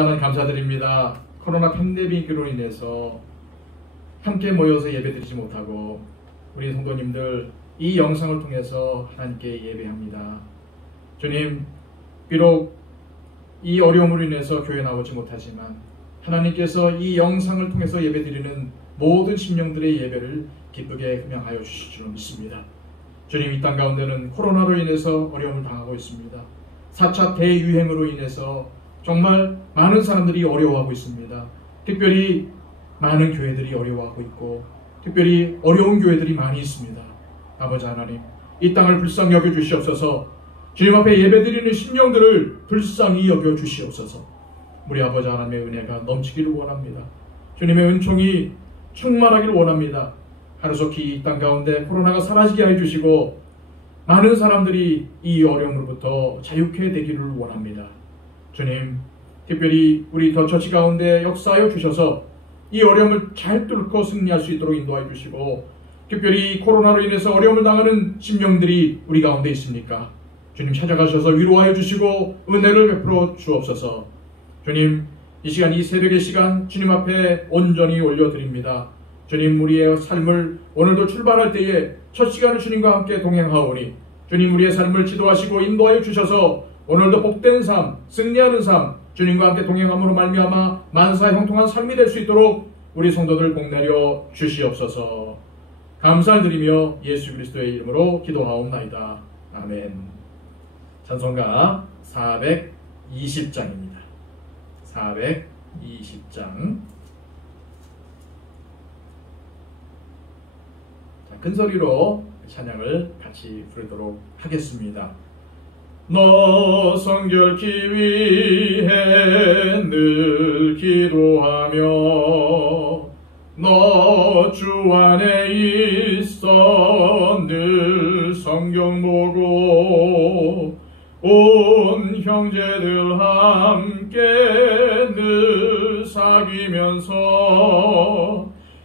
하나님 감사드립니다. 코로나 팬데믹으로 인해서 함께 모여서 예배드리지 못하고 우리 성도님들 이 영상을 통해서 하나님께 예배합니다. 주님, 비록 이 어려움으로 인해서 교회 나오지 못하지만 하나님께서 이 영상을 통해서 예배드리는 모든 심령들의 예배를 기쁘게 흠양하여 주실 줄 믿습니다. 주님, 이 땅 가운데는 코로나로 인해서 어려움을 당하고 있습니다. 4차 대유행으로 인해서 정말 많은 사람들이 어려워하고 있습니다. 특별히 많은 교회들이 어려워하고 있고 특별히 어려운 교회들이 많이 있습니다. 아버지 하나님, 이 땅을 불쌍히 여겨 주시옵소서. 주님 앞에 예배드리는 심령들을 불쌍히 여겨 주시옵소서. 우리 아버지 하나님의 은혜가 넘치기를 원합니다. 주님의 은총이 충만하기를 원합니다. 하루속히 이 땅 가운데 코로나가 사라지게 해주시고 많은 사람들이 이 어려움으로부터 자유케 되기를 원합니다. 주님, 특별히 우리 더 처치 가운데 역사하여 주셔서 이 어려움을 잘 뚫고 승리할 수 있도록 인도하여 주시고, 특별히 코로나로 인해서 어려움을 당하는 심령들이 우리 가운데 있습니까? 주님, 찾아가셔서 위로하여 주시고 은혜를 베풀어 주옵소서. 주님, 이 시간, 이 새벽의 시간 주님 앞에 온전히 올려드립니다. 주님, 우리의 삶을 오늘도 출발할 때에 첫 시간을 주님과 함께 동행하오니 주님, 우리의 삶을 지도하시고 인도하여 주셔서 오늘도 복된 삶, 승리하는 삶, 주님과 함께 동행함으로 말미암아 만사 형통한 삶이 될 수 있도록 우리 성도들 복내려 주시옵소서. 감사를 드리며 예수 그리스도의 이름으로 기도하옵나이다. 아멘. 찬송가 420장입니다. 420장. 큰 소리로 찬양을 같이 부르도록 하겠습니다. 너 성결케 위해 늘 기도하며 너 주 안에 있어 늘 성경 보고 온 형제들 함께 늘 사귀면서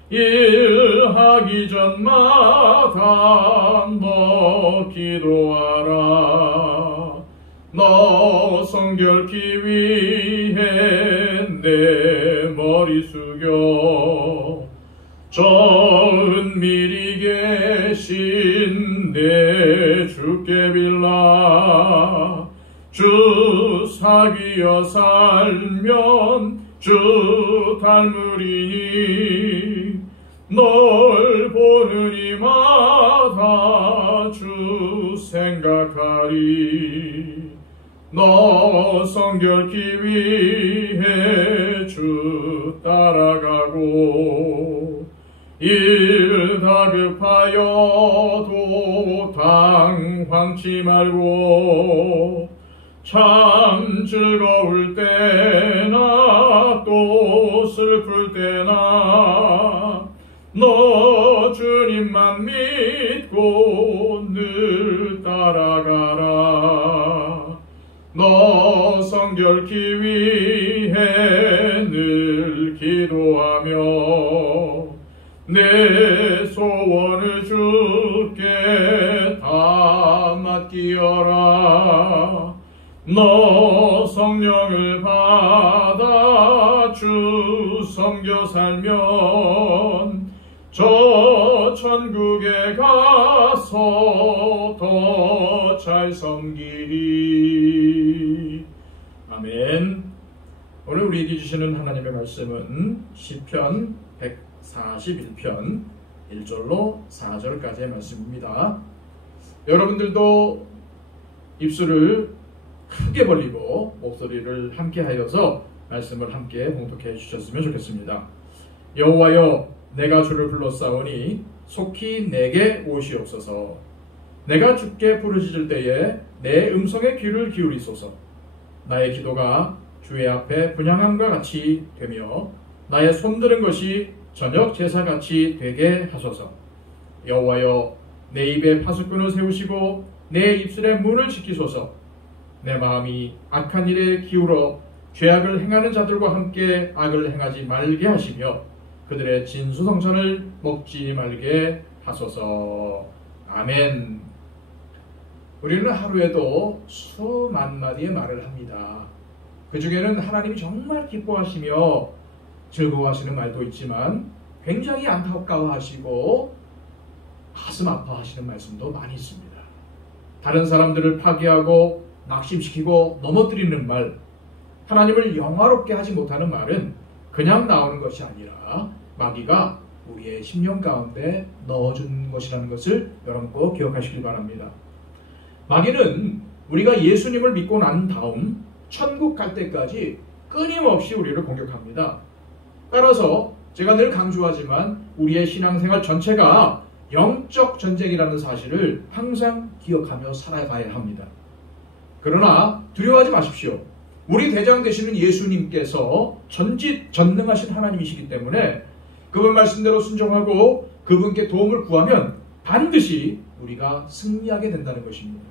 일하기 전마다 너 기도하라. 너 성결케 위해 내 머리 숙여 저 은밀히 계신 내 주께 빌라. 주 사귀어 살면 주 닮으리니 널 보는 이마다 주 생각하리. 너 성결케 위해 주 따라가고 일 다급하여도 당황치 말고 참 즐거울 때나 또 슬플 때나 너 주님만 믿고 늘 따라가라. 너 성결케 위해 늘 기도하며 내 소원을 주께 다 맡기어라. 너 성령을 받아 주 섬겨 살면 저 천국에 가서 더 잘 섬기리. 아멘. 오늘 우리에게 주시는 하나님의 말씀은 시편 141편 1절로 4절까지의 말씀입니다. 여러분들도 입술을 크게 벌리고 목소리를 함께 하여서 말씀을 함께 봉독해 주셨으면 좋겠습니다. 여호와여, 내가 주를 불렀사오니 속히 내게 오시옵소서. 내가 주께 부르짖을 때에 내 음성에 귀를 기울이소서. 나의 기도가 주의 앞에 분향함과 같이 되며 나의 손드는 것이 저녁 제사같이 되게 하소서. 여호와여, 내 입에 파수꾼을 세우시고 내 입술의 문을 지키소서. 내 마음이 악한 일에 기울어 죄악을 행하는 자들과 함께 악을 행하지 말게 하시며 그들의 진수성찬을 먹지 말게 하소서. 아멘. 우리는 하루에도 수만 마디의 말을 합니다. 그 중에는 하나님이 정말 기뻐하시며 즐거워하시는 말도 있지만 굉장히 안타까워하시고 가슴 아파하시는 말씀도 많이 있습니다. 다른 사람들을 파괴하고 낙심시키고 넘어뜨리는 말, 하나님을 영화롭게 하지 못하는 말은 그냥 나오는 것이 아니라 마귀가 우리의 심령 가운데 넣어준 것이라는 것을 여러분 꼭 기억하시길 바랍니다. 마귀는 우리가 예수님을 믿고 난 다음 천국 갈 때까지 끊임없이 우리를 공격합니다. 따라서 제가 늘 강조하지만 우리의 신앙생활 전체가 영적 전쟁이라는 사실을 항상 기억하며 살아가야 합니다. 그러나 두려워하지 마십시오. 우리 대장 되시는 예수님께서 전지전능하신 하나님이시기 때문에 그분 말씀대로 순종하고 그분께 도움을 구하면 반드시 우리가 승리하게 된다는 것입니다.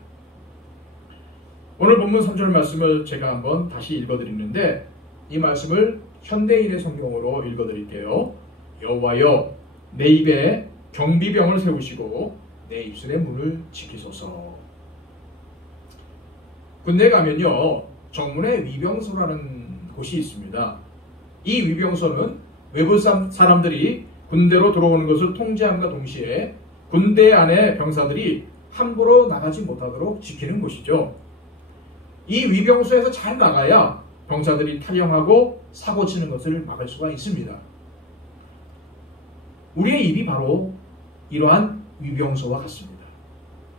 오늘 본문 3절 말씀을 제가 한번 다시 읽어드리는데 이 말씀을 현대인의 성경으로 읽어드릴게요. 여호와여 내 입에 경비병을 세우시고 내 입술의 문을 지키소서. 군대 가면요 정문에 위병소라는 곳이 있습니다. 이 위병소는 외부 사람들이 군대로 들어오는 것을 통제함과 동시에 군대 안에 병사들이 함부로 나가지 못하도록 지키는 곳이죠. 이 위병소에서 잘 나가야 병사들이 탈영하고 사고치는 것을 막을 수가 있습니다. 우리의 입이 바로 이러한 위병소와 같습니다.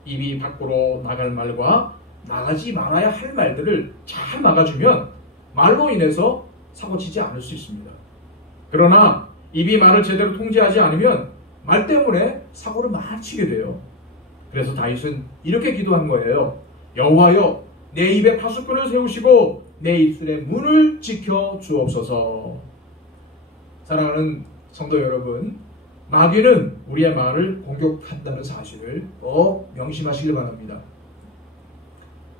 입이 밖으로 나갈 말과 나가지 말아야 할 말들을 잘 막아주면 말로 인해서 사고치지 않을 수 있습니다. 그러나 입이 말을 제대로 통제하지 않으면 말 때문에 사고를 많이 치게 돼요. 그래서 다윗은 이렇게 기도한 거예요. 여호와여 내 입에 파수꾼을 세우시고 내 입술의 문을 지켜 주옵소서. 사랑하는 성도 여러분, 마귀는 우리의 말을 공격한다는 사실을 꼭 명심하시길 바랍니다.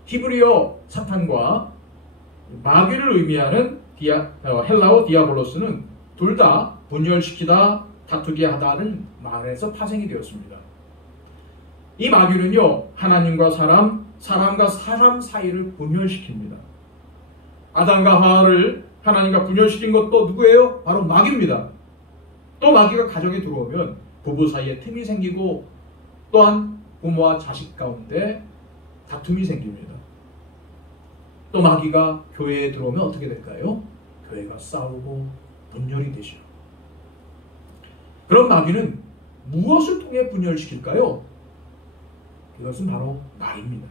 히브리어 사탄과 마귀를 의미하는 헬라어 디아볼로스는 둘 다 분열시키다, 다투게 하다는 말에서 파생이 되었습니다. 이 마귀는요 하나님과 사람과 사람 사이를 분열시킵니다. 아담과 하와를 하나님과 분열시킨 것도 누구예요? 바로 마귀입니다. 또 마귀가 가정에 들어오면 부부 사이에 틈이 생기고 또한 부모와 자식 가운데 다툼이 생깁니다. 또 마귀가 교회에 들어오면 어떻게 될까요? 교회가 싸우고 분열이 되죠. 그럼 마귀는 무엇을 통해 분열시킬까요? 이것은 바로 말입니다.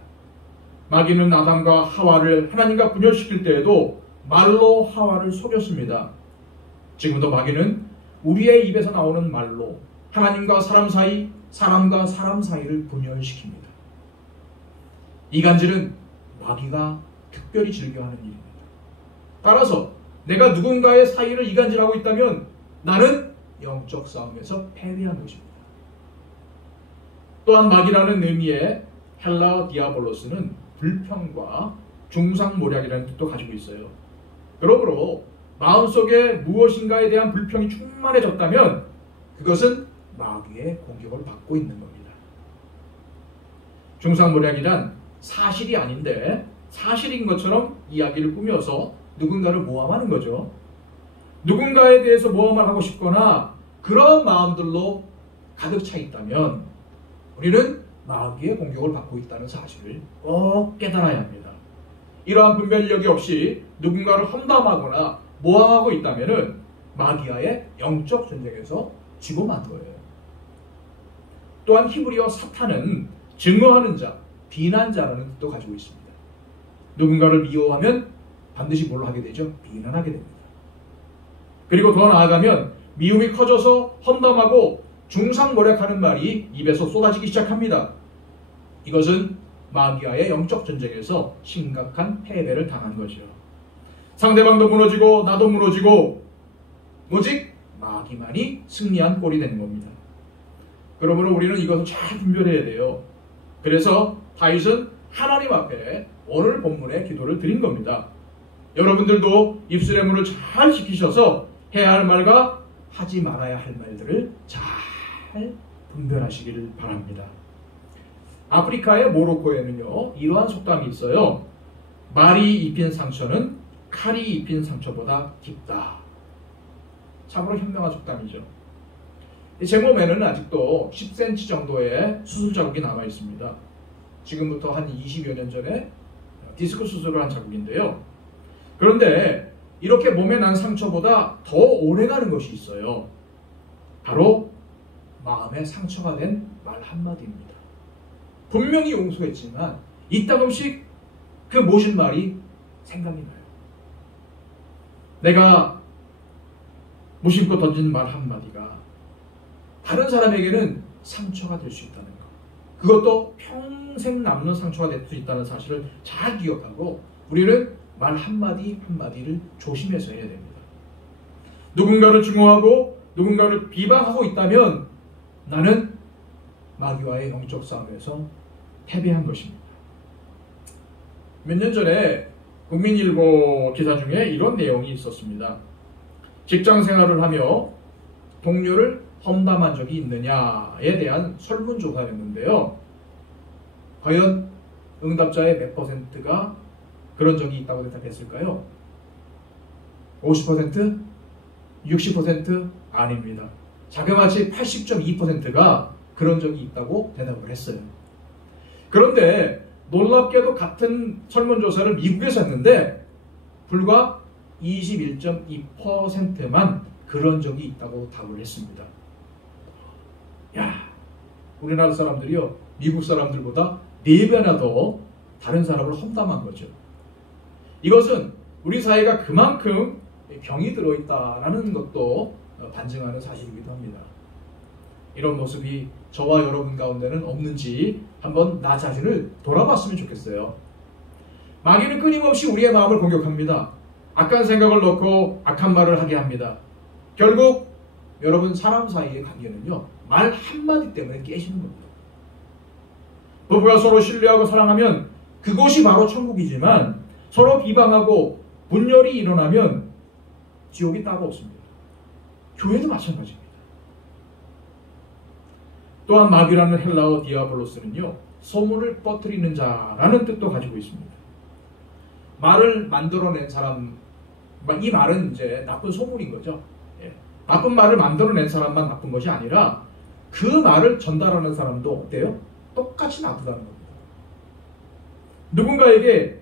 마귀는 아담과 하와를 하나님과 분열시킬 때에도 말로 하와를 속였습니다. 지금도 마귀는 우리의 입에서 나오는 말로 하나님과 사람 사이, 사람과 사람 사이를 분열시킵니다. 이간질은 마귀가 특별히 즐겨하는 일입니다. 따라서 내가 누군가의 사이를 이간질하고 있다면 나는 영적 싸움에서 패배한 것입니다. 또한 마귀라는 의미의 헬라어 디아볼로스는 불평과 중상모략이라는 뜻도 가지고 있어요. 그러므로 마음속에 무엇인가에 대한 불평이 충만해졌다면 그것은 마귀의 공격을 받고 있는 겁니다. 중상모략이란 사실이 아닌데 사실인 것처럼 이야기를 꾸며서 누군가를 모함하는 거죠. 누군가에 대해서 모함을 하고 싶거나 그런 마음들로 가득 차 있다면 우리는 마귀의 공격을 받고 있다는 사실을 꼭 깨달아야 합니다. 이러한 분별력이 없이 누군가를 험담하거나 모함하고 있다면 마귀와의 영적 전쟁에서 지고 만 거예요. 또한 히브리어 사탄은 증오하는 자, 비난자라는 뜻도 가지고 있습니다. 누군가를 미워하면 반드시 뭘 하게 되죠? 비난하게 됩니다. 그리고 더 나아가면 미움이 커져서 험담하고 중상모략하는 말이 입에서 쏟아지기 시작합니다. 이것은 마귀와의 영적 전쟁에서 심각한 패배를 당한 거죠. 상대방도 무너지고 나도 무너지고 오직 마귀만이 승리한 꼴이 되는 겁니다. 그러므로 우리는 이것을 잘 분별해야 돼요. 그래서 다윗은 하나님 앞에 오늘 본문에 기도를 드린 겁니다. 여러분들도 입술의 문을 잘 지키셔서 해야 할 말과 하지 말아야 할 말들을 잘 분별하시기를 바랍니다. 아프리카의 모로코에는요 이러한 속담이 있어요. 말이 입힌 상처는 칼이 입힌 상처보다 깊다. 참으로 현명한 속담이죠. 제 몸에는 아직도 10cm 정도의 수술 자국이 남아 있습니다. 지금부터 한 20여 년 전에 디스크 수술을 한 자국인데요. 그런데 이렇게 몸에 난 상처보다 더 오래가는 것이 있어요. 바로 마음에 상처가 된 말 한마디입니다. 분명히 용서했지만 이따금씩 그 모신 말이 생각이 나요. 내가 무심코 던진 말 한마디가 다른 사람에게는 상처가 될 수 있다는 것, 그것도 평생 남는 상처가 될 수 있다는 사실을 잘 기억하고 우리는 말 한마디 한마디를 조심해서 해야 됩니다. 누군가를 증오하고 누군가를 비방하고 있다면 나는 마귀와의 영적 싸움에서 패배한 것입니다. 몇 년 전에 국민일보 기사 중에 이런 내용이 있었습니다. 직장 생활을 하며 동료를 험담한 적이 있느냐에 대한 설문조사였는데요. 과연 응답자의 몇 %가 그런 적이 있다고 대답했을까요? 50%? 60%? 아닙니다. 자그마치 80.2%가 그런 적이 있다고 대답을 했어요. 그런데 놀랍게도 같은 설문조사를 미국에서 했는데 불과 21.2%만 그런 적이 있다고 답을 했습니다. 야, 우리나라 사람들이요, 미국 사람들보다 4배나 더 다른 사람을 험담한 거죠. 이것은 우리 사회가 그만큼 병이 들어있다라는 것도 반증하는 사실이기도 합니다. 이런 모습이 저와 여러분 가운데는 없는지 한번 나 자신을 돌아봤으면 좋겠어요. 마귀는 끊임없이 우리의 마음을 공격합니다. 악한 생각을 넣고 악한 말을 하게 합니다. 결국 여러분, 사람 사이의 관계는요, 말 한마디 때문에 깨지는 겁니다. 부부가 서로 신뢰하고 사랑하면 그것이 바로 천국이지만 서로 비방하고 분열이 일어나면 지옥이 따로 없습니다. 교회도 마찬가지입니다. 또한 마귀라는 헬라어 디아블로스는요, 소문을 퍼뜨리는 자라는 뜻도 가지고 있습니다. 말을 만들어낸 사람, 이 말은 이제 나쁜 소문인 거죠. 예. 나쁜 말을 만들어낸 사람만 나쁜 것이 아니라 그 말을 전달하는 사람도 어때요? 똑같이 나쁘다는 겁니다. 누군가에게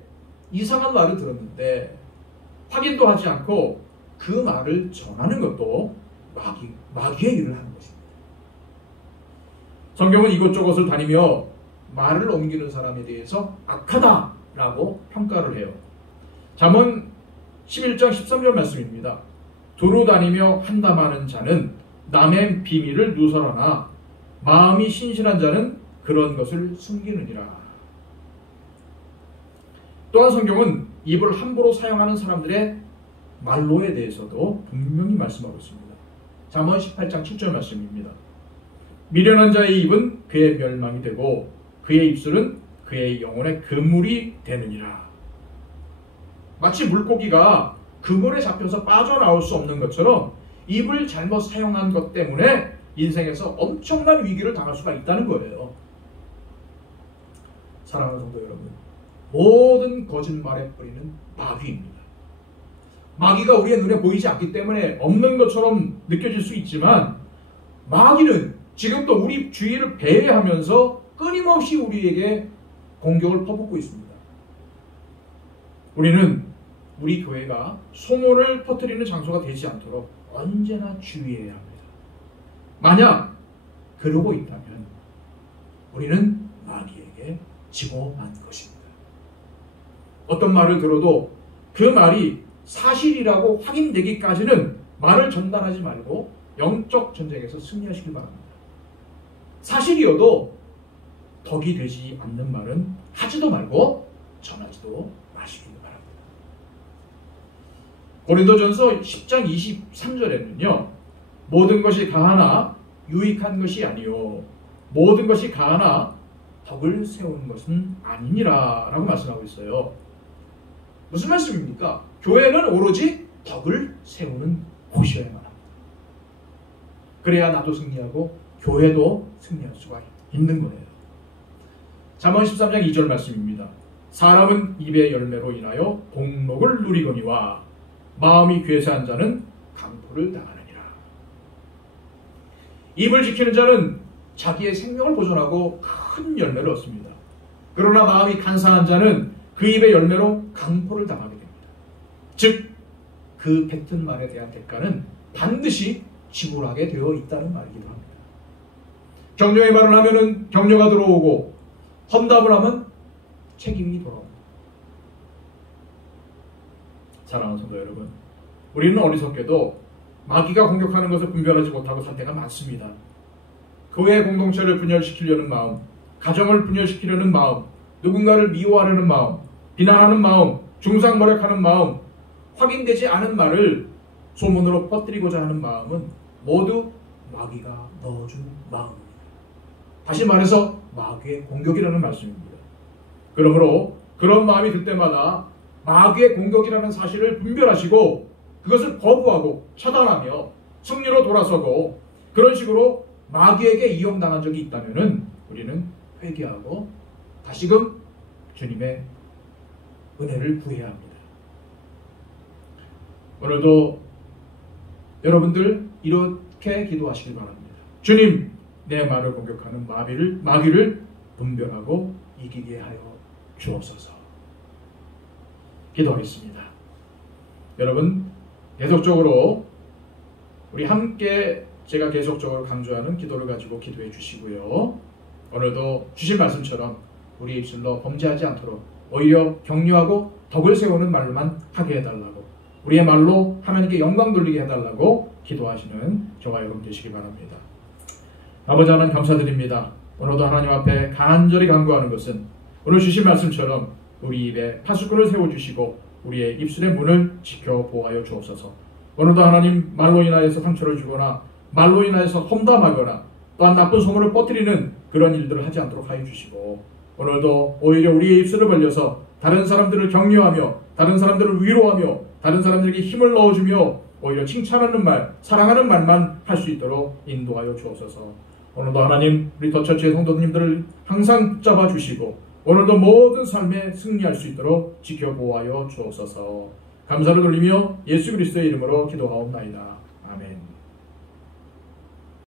이상한 말을 들었는데 확인도 하지 않고 그 말을 전하는 것도 마귀의 일을 하는 것입니다. 성경은 이곳저곳을 다니며 말을 옮기는 사람에 대해서 악하다라고 평가를 해요. 잠언 11장 13절 말씀입니다. 두루 다니며 한담하는 자는 남의 비밀을 누설하나 마음이 신실한 자는 그런 것을 숨기느니라. 또한 성경은 입을 함부로 사용하는 사람들의 말로에 대해서도 분명히 말씀하고 있습니다. 잠언 18장 7절 말씀입니다. 미련한 자의 입은 그의 멸망이 되고 그의 입술은 그의 영혼의 그물이 되느니라. 마치 물고기가 그물에 잡혀서 빠져나올 수 없는 것처럼 입을 잘못 사용한 것 때문에 인생에서 엄청난 위기를 당할 수가 있다는 거예요. 사랑하는 성도 여러분, 모든 거짓말의 뿌리는 마귀입니다. 마귀가 우리의 눈에 보이지 않기 때문에 없는 것처럼 느껴질 수 있지만 마귀는 지금도 우리 주위를 배회하면서 끊임없이 우리에게 공격을 퍼붓고 있습니다. 우리는 우리 교회가 소문을 퍼뜨리는 장소가 되지 않도록 언제나 주의해야 합니다. 만약 그러고 있다면 우리는 마귀에게 지고 만 것입니다. 어떤 말을 들어도 그 말이 사실이라고 확인되기까지는 말을 전달하지 말고 영적 전쟁에서 승리하시길 바랍니다. 사실이어도 덕이 되지 않는 말은 하지도 말고 전하지도 마시길 바랍니다. 고린도전서 10장 23절에는요. 모든 것이 가하나 유익한 것이 아니요 모든 것이 가하나 덕을 세우는 것은 아니니라 라고 말씀하고 있어요. 무슨 말씀입니까? 교회는 오로지 덕을 세우는 곳이어야만 합니다. 그래야 나도 승리하고 교회도 승리할 수가 있는 거예요. 잠언 13장 2절 말씀입니다. 사람은 입의 열매로 인하여 복록을 누리거니와 마음이 괴사한 자는 강포를 당하느니라. 입을 지키는 자는 자기의 생명을 보존하고 큰 열매를 얻습니다. 그러나 마음이 간사한 자는 그 입의 열매로 강포를 당하게 됩니다. 즉, 그 뱉은 말에 대한 대가는 반드시 지불하게 되어 있다는 말이기도 합니다. 격려의 말을 하면은 격려가 들어오고 험담을 하면 책임이 돌아옵니다. 사랑하는 성도 여러분, 우리는 어리석게도 마귀가 공격하는 것을 분별하지 못하고 살 때가 많습니다. 교회 공동체를 분열시키려는 마음, 가정을 분열시키려는 마음, 누군가를 미워하려는 마음, 비난하는 마음, 중상모략하는 마음, 확인되지 않은 말을 소문으로 퍼뜨리고자 하는 마음은 모두 마귀가 넣어준 마음입니다. 다시 말해서 마귀의 공격이라는 말씀입니다. 그러므로 그런 마음이 들 때마다 마귀의 공격이라는 사실을 분별하시고 그것을 거부하고 차단하며 승리로 돌아서고 그런 식으로 마귀에게 이용당한 적이 있다면 우리는 회개하고 다시금 주님의 은혜를 구해야 합니다. 오늘도 여러분들 이렇게 기도하시기 바랍니다. 주님, 내 말을 공격하는 마귀를 분별하고 이기게 하여 주옵소서. 기도하겠습니다. 여러분, 계속적으로 우리 함께 제가 계속적으로 강조하는 기도를 가지고 기도해 주시고요. 오늘도 주신 말씀처럼 우리의 입술로 범죄하지 않도록 오히려 격려하고 덕을 세우는 말로만 하게 해달라고, 우리의 말로 하나님께 영광 돌리게 해달라고 기도하시는 저와 여러분 되시기 바랍니다. 아버지 하나님 감사드립니다. 오늘도 하나님 앞에 간절히 간구하는 것은 오늘 주신 말씀처럼 우리 입에 파수꾼을 세워주시고 우리의 입술의 문을 지켜 보호하여 주옵소서. 오늘도 하나님 말로 인하여서 상처를 주거나 말로 인하여서 험담하거나 또한 나쁜 소문을 퍼뜨리는 그런 일들을 하지 않도록 하여 주시고, 오늘도 오히려 우리의 입술을 벌려서 다른 사람들을 격려하며 다른 사람들을 위로하며 다른 사람들에게 힘을 넣어주며 오히려 칭찬하는 말, 사랑하는 말만 할 수 있도록 인도하여 주옵소서. 오늘도 하나님 우리 더처치의 성도님들을 항상 붙잡아 주시고 오늘도 모든 삶에 승리할 수 있도록 지켜보아여 주옵소서. 감사를 돌리며 예수 그리스도의 이름으로 기도하옵나이다. 아멘.